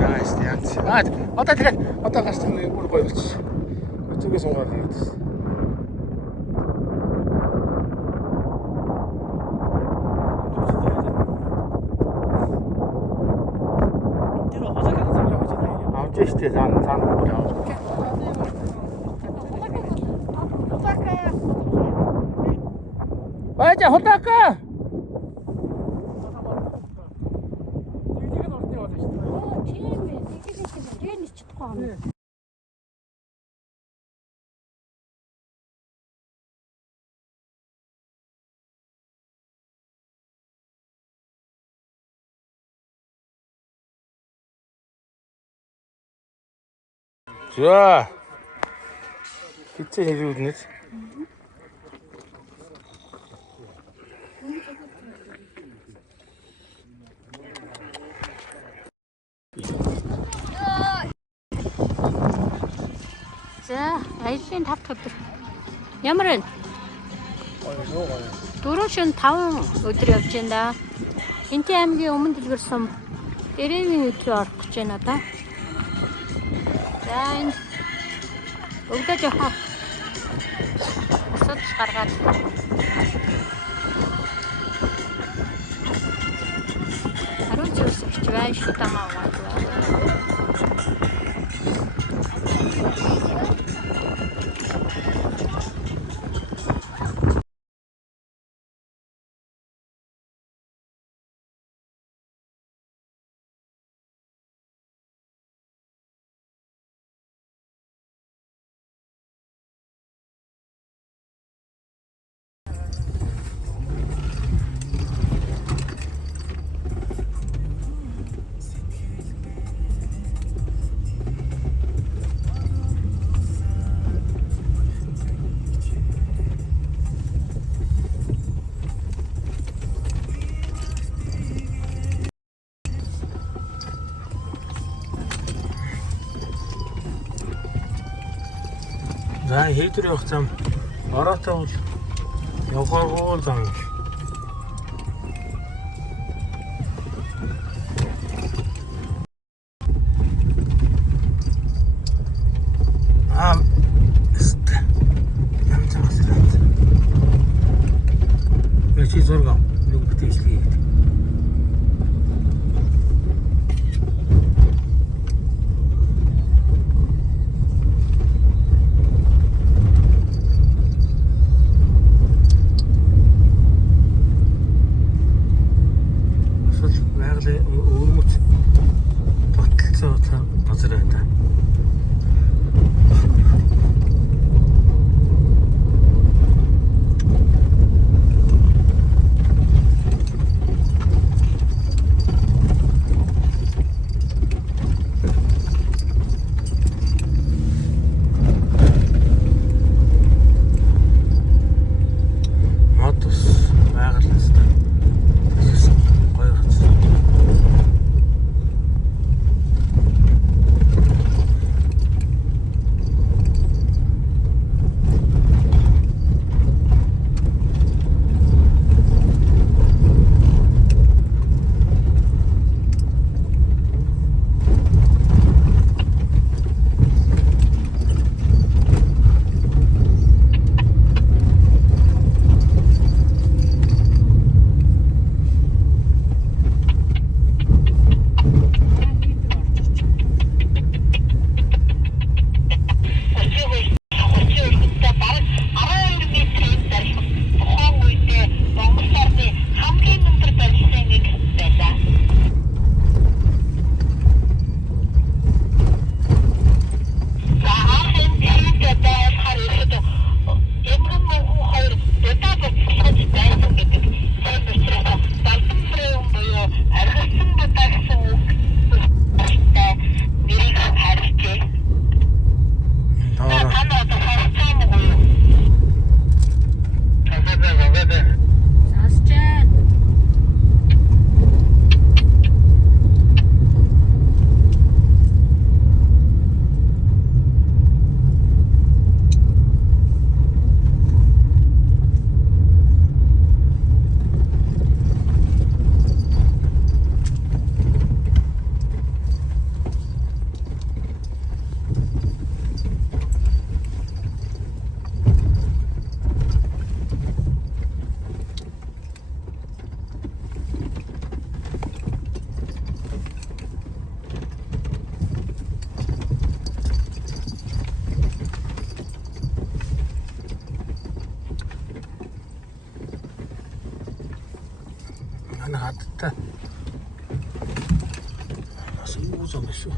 янз. Одоо тэгээд одоо гарч ирэх бүр гоё болчих. Зүгээс унгаад байгаа. Жиштэй цаана бүр явж байна. Баажа хотака. За. Хитцээ хэрүүлнэ. За, аялын 5 дахь өдөр. Ямар вэ? 4-5 өдөр явж байна да. Энтэй аймгийн өмнө дэлгэр сум дээрээ өдрөө орох гэж байна да. За энэ өгдөө жоохон асуудал гаргаад харуун зүйлсэгч байна шүү тамаа байна. За хийдэр явах зам ороотой бол явахааргүй зам. Чи зураг нэг бүтээжлээ. 저기 있어.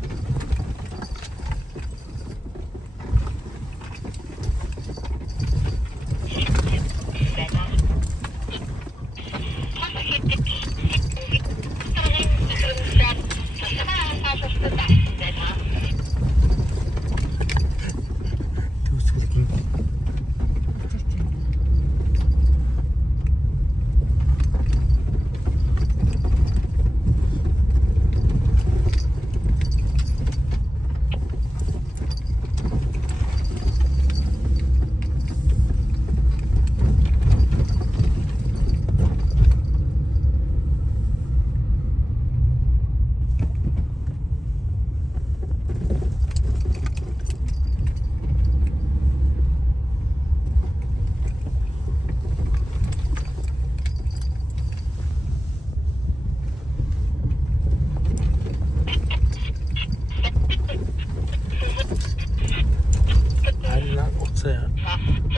아니나 없어요.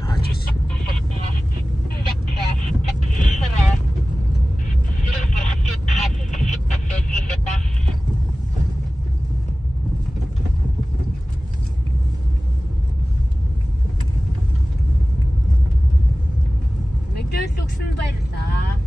아저씨. medyo sulbay ta.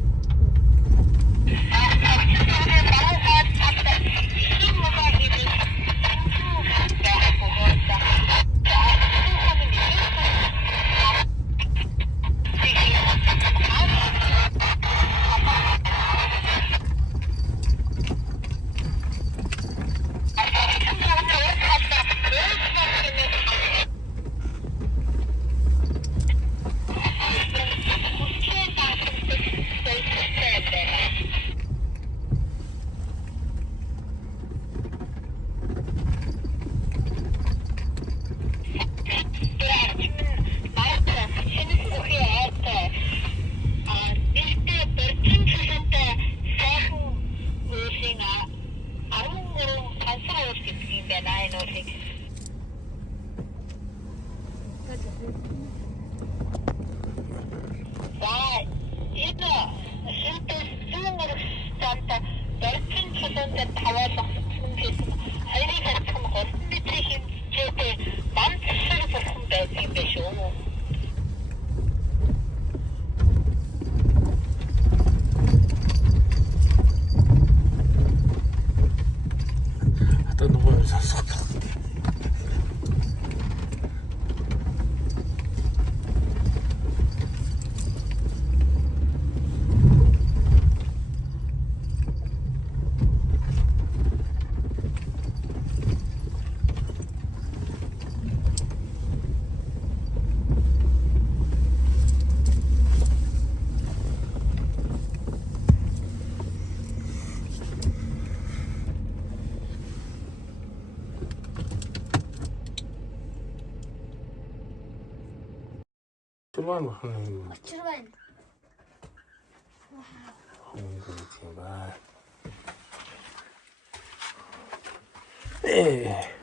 또 누구를 샀어? Чурбан махнем. Чурбан. Чурбан. 에.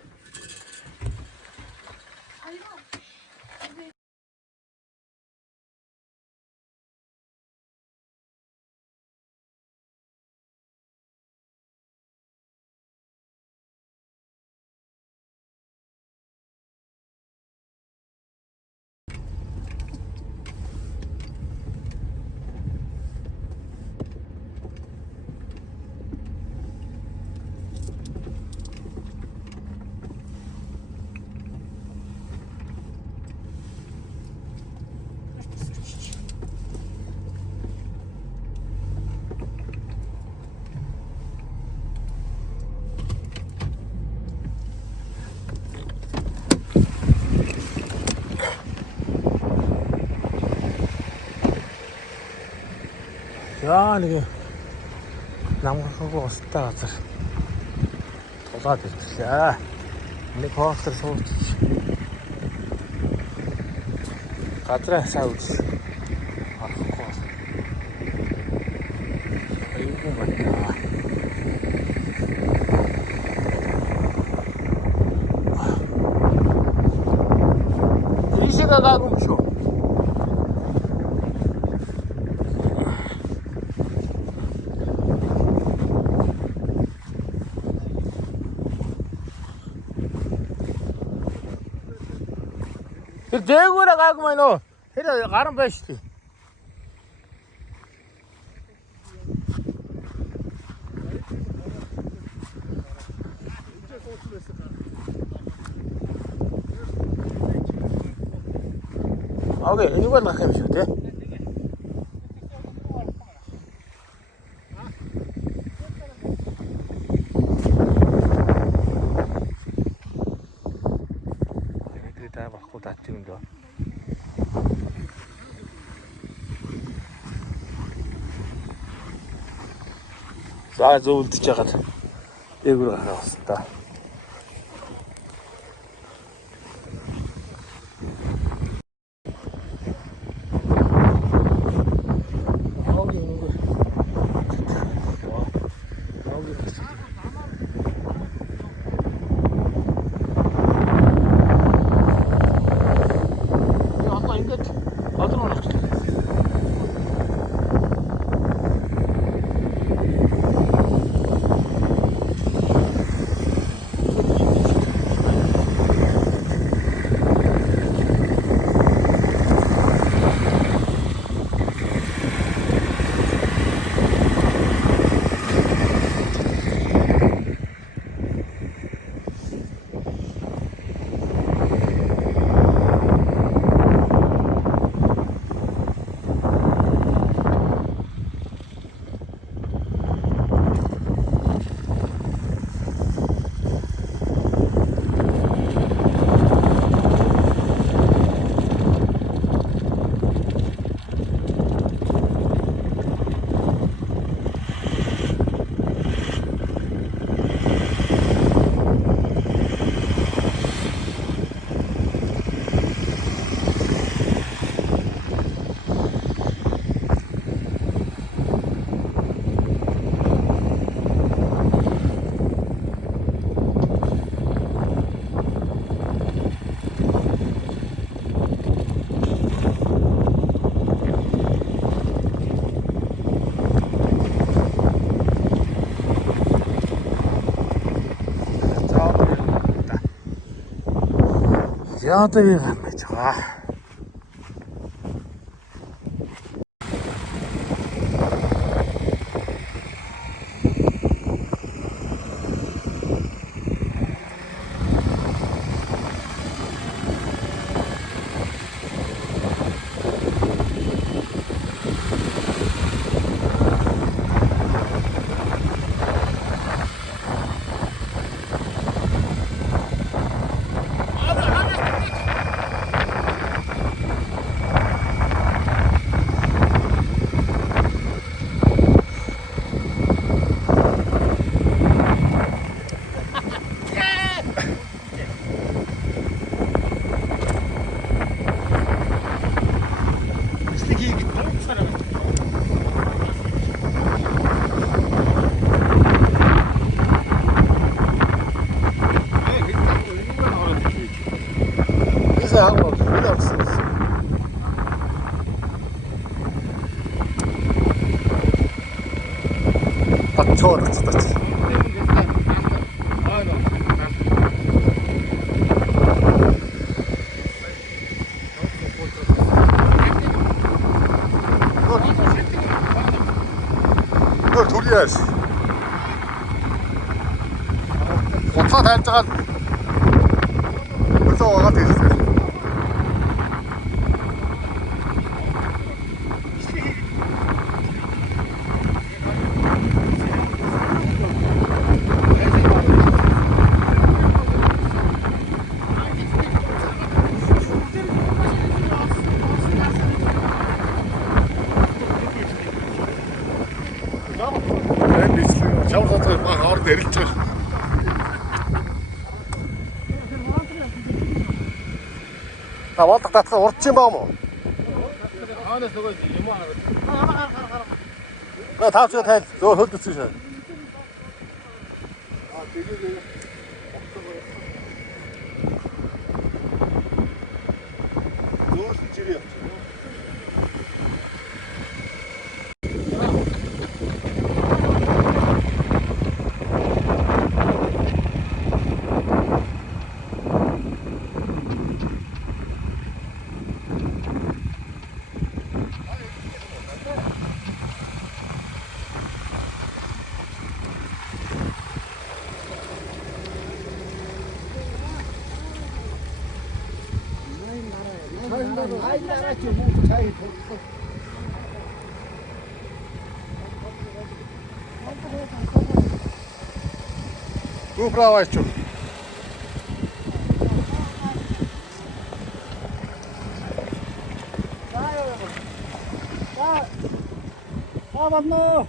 야, 이게 나무하고 왔다 갔다 도다 됐지. 근데 거기서 소치 가트라 사우치 아고 아이고 맞다. 이시가 가고 쇼. Тэр дээгүүрээ гаагүй мэн үү? Тэр гаран байж шүү дээ. Окей, энийг бол гах юм шүү дээ. Тэгээд та багхгүй таач юм дөө. За зөвлөдөж яагаад дээгүүр гарах болсон та. За одоо би гарна гэж байгаа. Чоор цацаач. Нөө түлээс. Уцаа тайлж байгаа. Өсөө угаад ирсэн. Чавар цацаа баг орд эрэлж байгаа. Та болдог татах урдч юм баа мó? Хаанаас нөгөө юм аа. Наа тавч тайл зөө хөлд үтсэн шээ. Аа тэгээд зөөр чирээ явчих. GoPro açıyor. 맞노.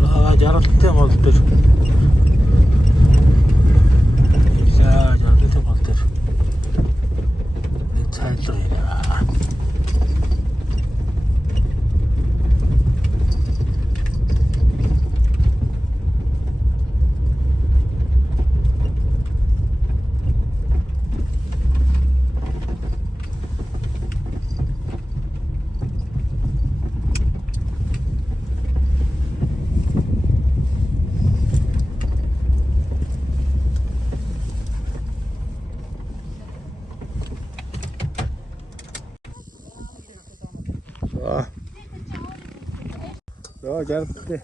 아, 잘한테 먹들. 자, 잘한테 먹들. 내 차에 또 이래라. 야, 잘했대.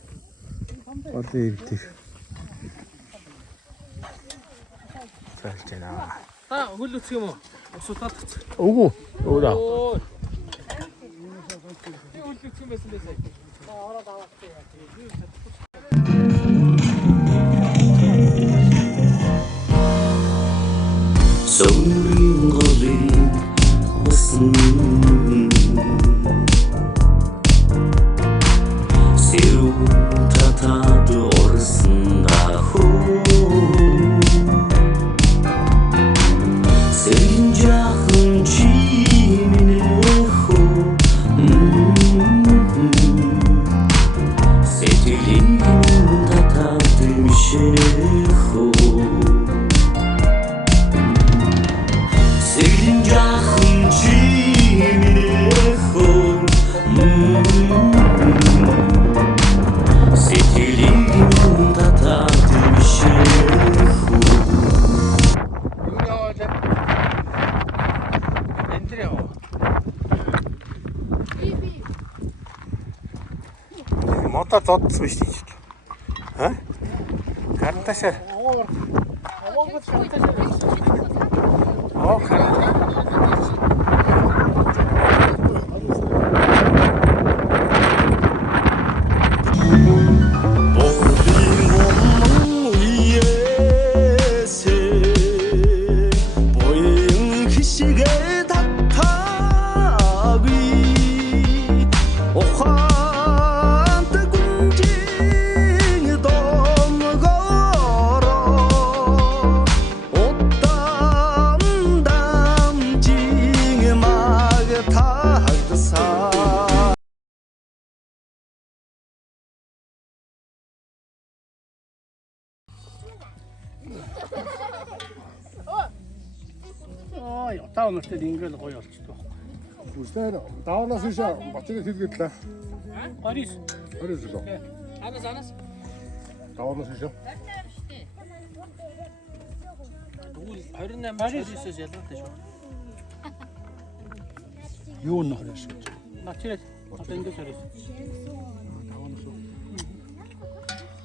어때, 이렇게. 잘 지나. 아, 홀로 튀어 뭐. 없어 다. 오고, 오다. 오. 홀로 튀면서 내서. Sorun olmasın. Sev tatadı orasında sevince ahın çimine setilimin tatadı mişene sevince ahın çimine setilimin tatadı mişene Motor tutmuş işte. Ha? Kartaşa. O kartaşa. Taunus dedin kyllä kojosta. Ustedes, tavala sisään, vatsille sitkitlä. Paris. Hadi sisään. Anas. Tavala sisään. Hayırından bir şey söz yazdı da şu. Yoğun nahres. Nakçilet. Atın götürüz.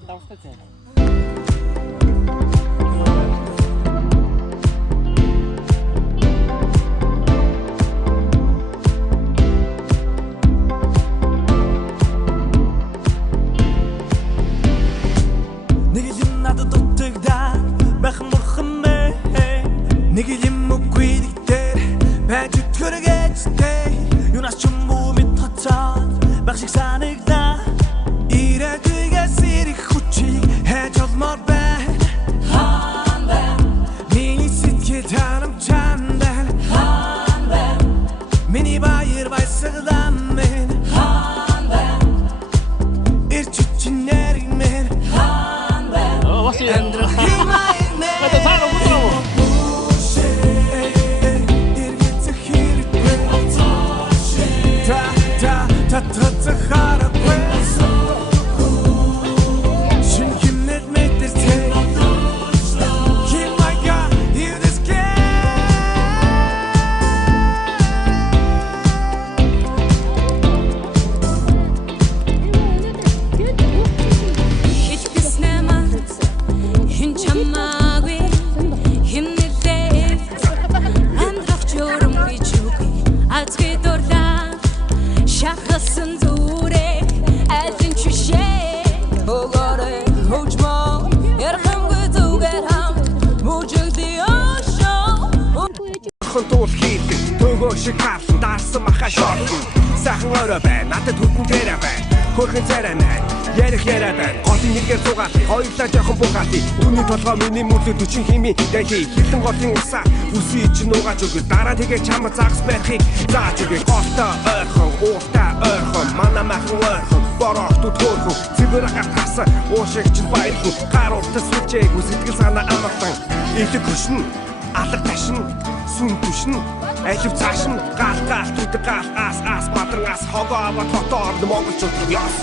Tavsta çay. Nigilim mukwilikter Bajut körgeçte Yunas çumbu mit hatat Bakşik sanıkta İre düge sirik kuçi Hecaz mor ben ойрхон туул хийдэг төгөө шиг хавсан дарсан маха шоолсон сайхан өрөө бай надад хүтэн тэрэ бай хөрхэн царай най ярих яриа бай голын нэгээр цугаал хоёулаа жоохон бугаал түүний толгой миний мөрлөд 40 хими дахи хилэн голын усаа үсий чинь нуугаач өгөө дараа тэгээ чамд загс барихыг зааж өгөө голтой ойрхон ууртай ойрхон манай махан ойрхон борохт төөрхөн цэвэрэг тасан уушиг чинь баярлан гаруудтай сүлжээг сэтгэл санаа амтан илэг хөшин алга ташин сүн түшин алив цаашин гал гал түдэг гал ас бадрангаас хогоо аваад хотоор монголчууд яс